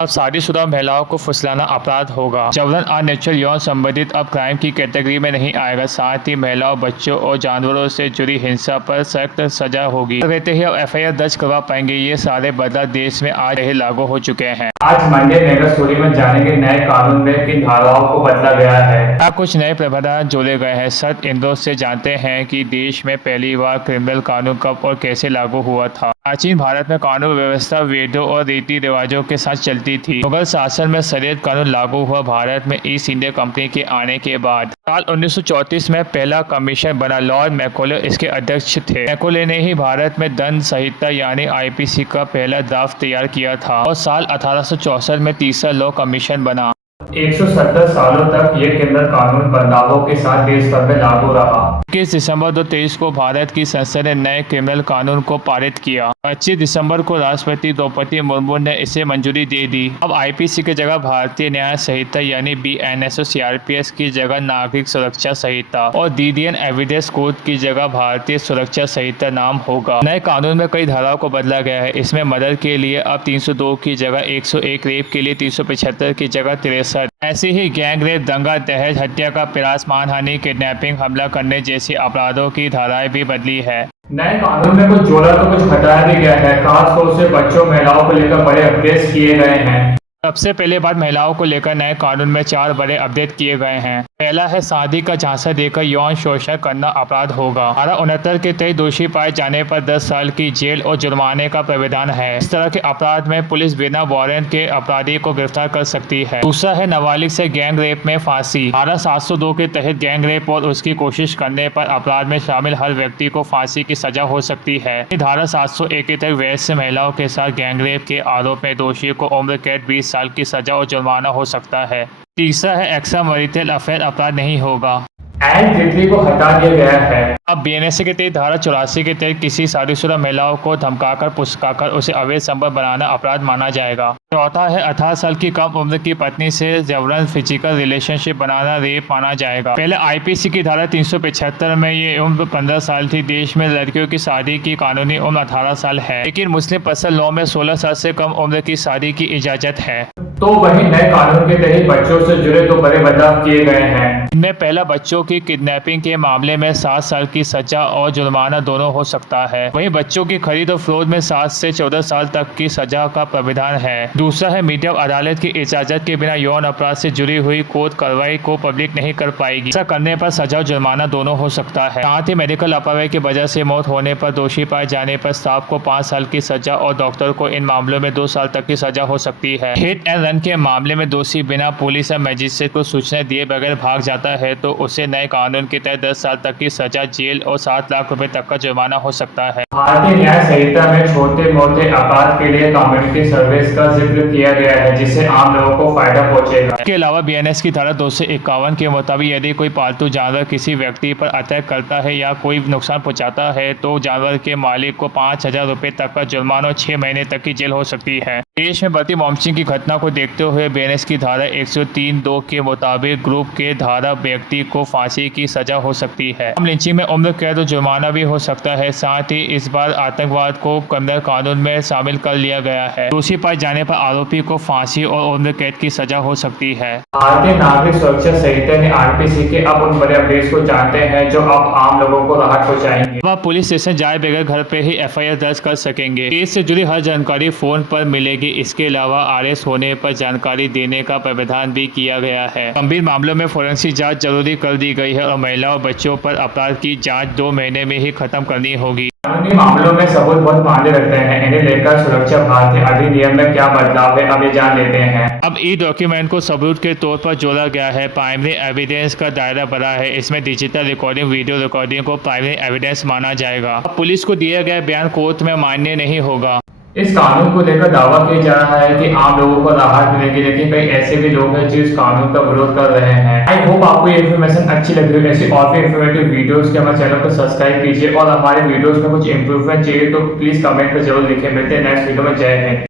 अब शादीशुदा महिलाओं को फुसलाना अपराध होगा। जबरन अननेचुरल यौन संबंधित अब क्राइम की कैटेगरी में नहीं आएगा। साथ ही महिलाओं, बच्चों और जानवरों से जुड़ी हिंसा पर सख्त सजा होगी। रहते ही अब FIR दर्ज करवा पाएंगे। ये सारे बदलाव देश में आज ही लागू हो चुके हैं। आज मंडे मेगा स्टोरी में जानेंगे नए कानून में किन धाराओं को बदला गया है। कुछ नए प्रावधान जोड़े गए हैं। सर इंदौर से जानते हैं कि देश में पहली बार क्रिमिनल कानून कब और कैसे लागू हुआ था। प्राचीन भारत में कानून व्यवस्था वेदों और रीति रिवाजों के साथ चलती थी। मुगल शासन में शरीयत कानून लागू हुआ भारत में ईस्ट इंडिया कंपनी के आने के बाद। साल 1934 में पहला कमीशन बना। लॉर्ड मैकोले इसके अध्यक्ष थे। मैकोले ने ही भारत में दंड संहिता यानी IPC का पहला ड्राफ्ट तैयार किया था और साल 1864 में तीसरा लॉ कमीशन बना। 170 सालों तक ये क्रिमिनल कानून बदलावों के साथ देश भर में लागू रहा। 21 दिसंबर 2023 को भारत की संसद ने नए क्रिमिनल कानून को पारित किया। 25 दिसंबर को राष्ट्रपति द्रौपदी मुर्मू ने इसे मंजूरी दे दी। अब IPC की जगह भारतीय न्याय संहिता यानी BNS और CRPS की जगह नागरिक सुरक्षा संहिता और DDN एविडेंस कोड की जगह भारतीय सुरक्षा संहिता नाम होगा। नए कानून में कई धाराओं को बदला गया है। इसमें मर्डर के लिए अब 302 की जगह 101, रेप के लिए 375 की जगह 63, ऐसे ही गैंग रेप, दंगा, दहेज, हत्या का प्रयास, मानहानि, किडनैपिंग, हमला करने जैसी अपराधों की धाराएं भी बदली है। नए कानून में कुछ जोड़ा तो कुछ हटाया भी गया है। खासतौर से बच्चों, महिलाओं को लेकर बड़े अपडेट्स किए गए हैं। सबसे पहले बात महिलाओं को लेकर नए कानून में 4 बड़े अपडेट किए गए हैं। पहला है शादी का झांसा देकर यौन शोषण करना अपराध होगा। धारा 69 के तहत दोषी पाए जाने पर 10 साल की जेल और जुर्माने का प्रावधान है। इस तरह के अपराध में पुलिस बिना वारंट के अपराधी को गिरफ्तार कर सकती है। दूसरा है नाबालिग से गैंग रेप में फांसी। धारा 702 के तहत गैंग रेप और उसकी कोशिश करने पर अपराध में शामिल हर व्यक्ति को फांसी की सजा हो सकती है। धारा 701 के तहत वयस्क महिलाओं के साथ गैंग रेप के आरोप में दोषी को उम्र कैद 20 साल की सजा और जुर्माना हो सकता है। तीसरा है एक्स्ट्रा मैरिटल अफेयर अपराध नहीं होगा। को हटा दिया गया है। अब BNS के तहत धारा 84 के तहत किसी शादीशुदा महिलाओं को धमकाकर पुचकाकर उसे अवैध संबंध बनाना अपराध माना जाएगा। चौथा है 18 साल की कम उम्र की पत्नी से जबरन फिजिकल रिलेशनशिप बनाना रेप माना जाएगा। पहले IPC की धारा 375 में ये उम्र 15 साल थी। देश में लड़कियों की शादी की कानूनी उम्र 18 साल है, लेकिन मुस्लिम पर्सनल लॉ में 16 साल से कम उम्र की शादी की इजाजत है। तो वही नए कानून के तहत बच्चों से जुड़े 2 बड़े बदलाव किए गए हैं। इनमें पहला, बच्चों की किडनैपिंग के मामले में 7 साल की सजा और जुर्माना दोनों हो सकता है। वहीं बच्चों की खरीद और फरोख्त में 7 से 14 साल तक की सजा का प्रावधान है। दूसरा है मीडिया अदालत की इजाजत के बिना यौन अपराध से जुड़ी हुई कोर्ट कार्रवाई को पब्लिक नहीं कर पाएगी। ऐसा करने पर सजा और जुर्माना दोनों हो सकता है। साथ ही मेडिकल लापरवाही की वजह से मौत होने पर दोषी पाए जाने पर स्टाफ को 5 साल की सजा और डॉक्टर को इन मामलों में 2 साल तक की सजा हो सकती है। हिट एंड रन के मामले में दोषी बिना पुलिस या मजिस्ट्रेट को सूचना दिए बगैर भाग जाता है तो उसे नए कानून के तहत 10 साल तक की सजा, जेल और 7 लाख रुपए तक का जुर्माना हो सकता है। भारतीय न्याय संहिता में छोटे मोटे अपराध के लिए कम्युनिटी सर्विस का जिक्र किया गया है, जिससे आम लोगों को फायदा पहुंचेगा। इसके अलावा BNS की धारा 251 के मुताबिक यदि कोई पालतू जानवर किसी व्यक्ति पर अटैक करता है या कोई नुकसान पहुंचाता है तो जानवर के मालिक को 5,000 रुपए तक का जुर्माना और 6 महीने तक की जेल हो सकती है। देश में बढ़ती मॉन्सून की घटना को देखते हुए BNS की धारा 103(2) के मुताबिक ग्रुप के धारा व्यक्ति को फांसी की सजा हो सकती है। लिंचिंग में उम्र कैद और जुर्माना भी हो सकता है। साथ ही इस बार आतंकवाद को क्रिमिनल कानून में शामिल कर लिया गया है। दोषी पाए जाने पर आरोपी को फांसी और उम्र कैद की सजा हो सकती है। भारतीय नागरिक सुरक्षा संहिता ने IPC के अब उन बड़े अपडेट्स को जानते हैं जो अब आम लोगों को राहत पहुंचाएंगे। वह पुलिस स्टेशन जाए बगैर घर पे ही FIR दर्ज कर सकेंगे। केस से जुड़ी हर जानकारी फोन पर मिलेगी। इसके अलावा अरेस्ट होने पर जानकारी देने का प्रावधान भी किया गया है। गंभीर मामलों में फोरेंसिक जांच जरूरी कर दी गई है और महिलाओं और बच्चों पर अपराध की जांच 2 महीने में ही खत्म करनी होगी। कानूनी मामलों में सबूत बहुत मायने रखते हैं। इन्हें लेकर सुरक्षा भारतीय अधिनियम में क्या बदलाव है, अब ये जान लेते हैं। अब डॉक्यूमेंट को सबूत के तौर पर जोड़ा गया है। प्राइमरी एविडेंस का दायरा बड़ा है। इसमें डिजिटल रिकॉर्डिंग, वीडियो रिकॉर्डिंग को प्राइमरी एविडेंस माना जाएगा। अब पुलिस को दिया गया बयान कोर्ट में मान्य नहीं होगा। इस कानून को लेकर दावा किया जा रहा है कि आम लोगों को राहत मिलेगी, लेकिन कई ऐसे भी लोग हैं जो इस कानून का विरोध कर रहे हैं। आई होप आपको ये इन्फॉर्मेशन अच्छी लग रही है। ऐसी और भी इन्फॉर्मेटिव वीडियोस के हमारे चैनल को सब्सक्राइब कीजिए और हमारे वीडियोस में कुछ इंप्रूवमेंट चाहिए तो प्लीज कमेंट में जरूर लिखें। मिलते हैं नेक्स्ट वीडियो में। जय हिंद।